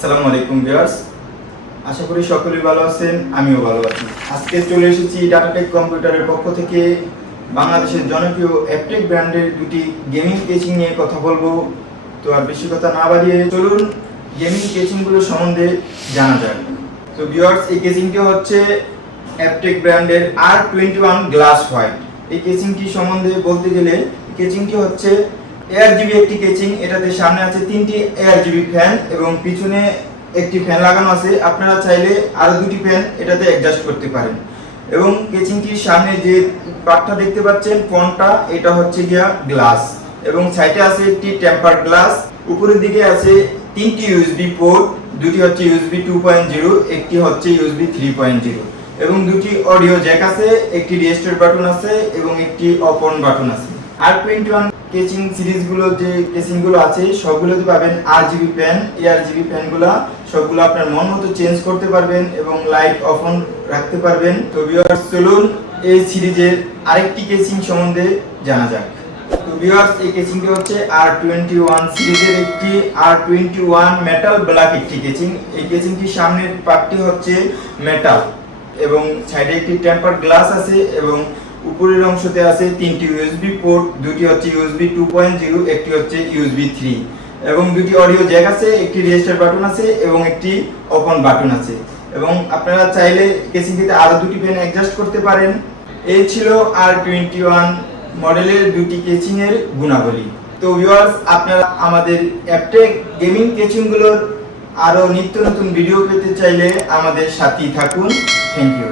আসসালামু আলাইকুম ভিউয়ার্স, আশা করি সকলেই ভালো আছেন, আমিও ভালো আছি। আজকে চলে এসেছি ডাটাটেক কম্পিউটারের পক্ষ থেকে বাংলাদেশের জনপ্রিয় অ্যাপটেক ব্র্যান্ডের দুটি গেমিং কেচিং নিয়ে কথা বলবো। তো আর বেশি কথা না বাড়িয়ে চলুন গেমিং কেচিংগুলো সম্বন্ধে জানা যাক। তো ভিউয়ার্স, এই কেচিংটি হচ্ছে অ্যাপটেক ব্র্যান্ডের R21 গ্লাস হোয়াইট। এই কেচিংটি সম্বন্ধে বলতে গেলে কেচিংটি হচ্ছে ARGB একটি কেচিং। এটাতে সামনে আছে 3টি ARGB ফ্যান এবং পিছনে একটি ফ্যান লাগানো আছে। আপনারা চাইলে আরো দুটি ফ্যান এটাতে অ্যাডজাস্ট করতে পারেন। এবং কেচিংটির সামনে যে পার্টটা দেখতে পাচ্ছেন ফ্রন্টটা, এটা হচ্ছে গিয়া গ্লাস এবং সাইডে আছে একটি টেম্পার গ্লাস। উপরের দিকে আছে 3টি USB পোর্ট, দুটি হচ্ছে USB 2.0, একটি হচ্ছে USB 3.0 এবং দুটি অডিও জ্যাক আছে, একটি রিস্টার্ট বাটন আছে এবং একটি অফ অন বাটন আছে। R21 কেচিং সিরিজগুলো যে কেচিংগুলো আছে সবগুলোতে পাবেন RGB ফ্যান। এই RGB ফ্যানগুলো সবগুলো আপনার মন মতো চেঞ্জ করতে পারবেন এবং লাইট অফ অন রাখতে পারবেন। তো ভিউয়ার্স, চলুন এই সিরিজের আরেকটি কেচিং সম্বন্ধে জানা যাক। তো ভিউয়ার্স, এই কেচিংটি হচ্ছে R21 সিরিজের একটি R21 মেটাল ব্ল্যাক একটি কেচিং। এই কেচিংটির সামনের পার্টটি হচ্ছে মেটাল এবং সাইডে একটি টেম্পার গ্লাস আছে এবং উপরের অংশতে আছে 3টি USB পোর্ট, দুটি হচ্ছে USB 2.0, একটি হচ্ছে USB 3 এবং দুটি অডিও জ্যাক আছে, একটি রেজিস্টার বাটন আছে এবং একটি অফ অন বাটন আছে এবং আপনারা চাইলে কেচিংটিতে আরো দুটি ফ্যান অ্যাডজাস্ট করতে পারেন। এই ছিল R21 মডেলের দুটি কেচিং এর গুণাবলী। তো ভিউয়ার্স, আপনারা আমাদের অ্যাপটেক গেমিং কেচিংগুলোর আরো নিত্য নতুন ভিডিও পেতে চাইলে আমাদের সাথেই থাকুন। Thank you.